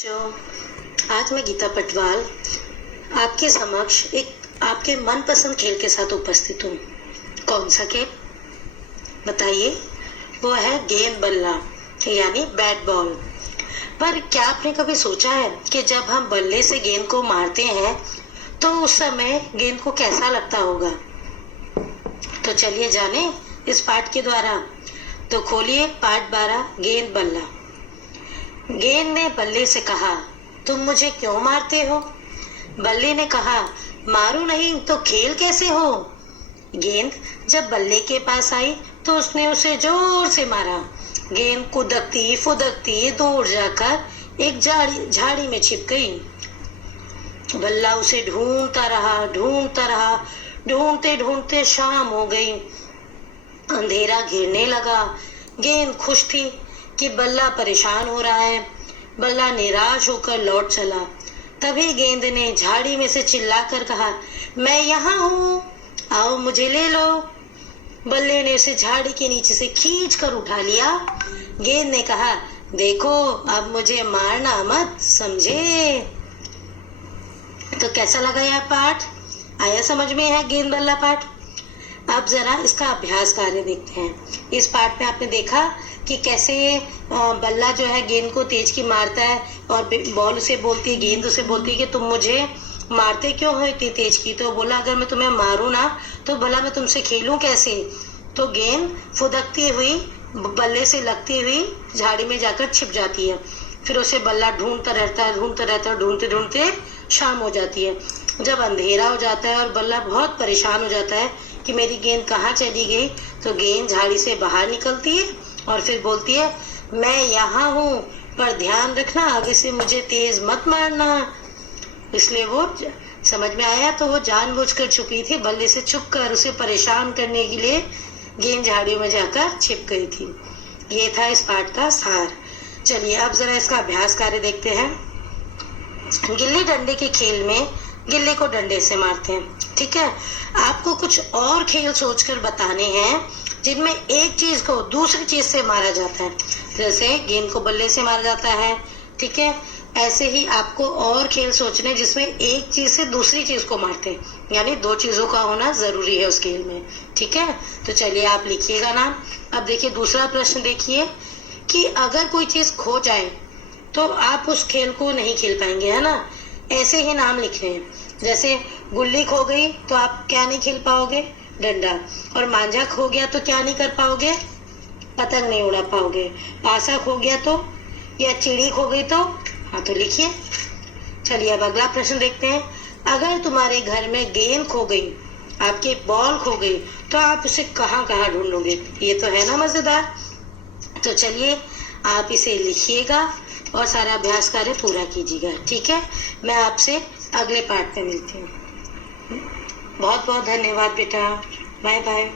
जो आज मैं गीता पटवाल आपके समक्ष एक आपके मनपसंद खेल के साथ उपस्थित हूँ। कौन सा खेल बताइए? वो है गेंद बल्ला यानी बैट बॉल। पर क्या आपने कभी सोचा है कि जब हम बल्ले से गेंद को मारते हैं तो उस समय गेंद को कैसा लगता होगा? तो चलिए जाने इस पाठ के द्वारा। तो खोलिए पाठ 12 गेंद बल्ला। गेंद ने बल्ले से कहा, तुम मुझे क्यों मारते हो? बल्ले ने कहा, मारू नहीं तो खेल कैसे हो? गेंद जब बल्ले के पास आई तो उसने उसे जोर से मारा। गेंद कुदकती फुदकती दूर जाकर एक झाड़ी में छिप गई। बल्ला उसे ढूंढता रहा। ढूंढते ढूंढते शाम हो गई। अंधेरा घिरने लगा। गेंद खुश थी कि बल्ला परेशान हो रहा है। बल्ला निराश होकर लौट चला। तभी गेंद ने झाड़ी में से चिल्लाकर कहा, मैं यहाँ हूँ, आओ मुझे ले लो। बल्ले ने उसे झाड़ी के नीचे से खींच कर उठा लिया। गेंद ने कहा, देखो अब मुझे मारना मत, समझे? तो कैसा लगा यह पाठ? आया समझ में है गेंद बल्ला पाठ? अब जरा इसका अभ्यास कार्य देखते हैं। इस पाठ में आपने देखा कि कैसे बल्ला जो है गेंद को तेज की मारता है और बॉल उसे बोलती है, गेंद उसे बोलती है कि तुम मुझे मारते क्यों हो इतनी तेज की? तो बोला, अगर मैं तुम्हें मारूं ना तो भला मैं तुमसे खेलूं कैसे? तो गेंद फुदकती हुई बल्ले से लगती हुई झाड़ी में जाकर छिप जाती है। फिर उसे बल्ला ढूंढता रहता है। ढूंढते ढूंढते शाम हो जाती है। जब अंधेरा हो जाता है और बल्ला बहुत परेशान हो जाता है कि मेरी गेंद कहाँ चली गई, तो गेंद झाड़ी से बाहर निकलती है और फिर बोलती है, मैं यहाँ हूँ, पर ध्यान रखना आगे से मुझे तेज मत मारना। इसलिए वो समझ में आया तो वो जानबूझकर छुपी थी। बल्ले से छुपकर उसे परेशान करने के लिए गेंद झाड़ियों में जाकर छिप गई थी। ये था इस पाठ का सार। चलिए अब जरा इसका अभ्यास कार्य देखते हैं। गिल्ली डंडे के खेल में गिल्ले को डंडे से मारते हैं, ठीक है? आपको कुछ और खेल सोचकर बताने हैं जिनमें एक चीज को दूसरी चीज से मारा जाता है। जैसे गेंद को बल्ले से मारा जाता है, ठीक है? ऐसे ही आपको और खेल सोचने जिसमें एक चीज से दूसरी चीज को मारते हैं, यानी दो चीजों का होना जरूरी है उस खेल में, ठीक है? तो चलिए आप लिखिएगा नाम। अब देखिए दूसरा प्रश्न देखिए कि अगर कोई चीज खो जाए तो आप उस खेल को नहीं खेल पाएंगे, है ना? ऐसे ही नाम लिखने हैं। जैसे गुल्ली खो गई तो आप क्या नहीं खेल पाओगे? डंडा। और मांझा खो गया तो क्या नहीं कर पाओगे? पतंग नहीं उड़ा पाओगे। पासा खो गया तो, या चिड़ी खो गई तो? हाँ तो लिखिए। चलिए अब अगला प्रश्न देखते हैं। अगर तुम्हारे घर में गेंद खो गई, आपकी बॉल खो गई, तो आप उसे कहाँ कहाँ ढूंढोगे? ये तो है ना मजेदार। तो चलिए आप इसे लिखिएगा और सारा अभ्यास कार्य पूरा कीजिएगा, ठीक है? मैं आपसे अगले पाठ में मिलती हूँ। बहुत बहुत धन्यवाद बेटा। Bye bye.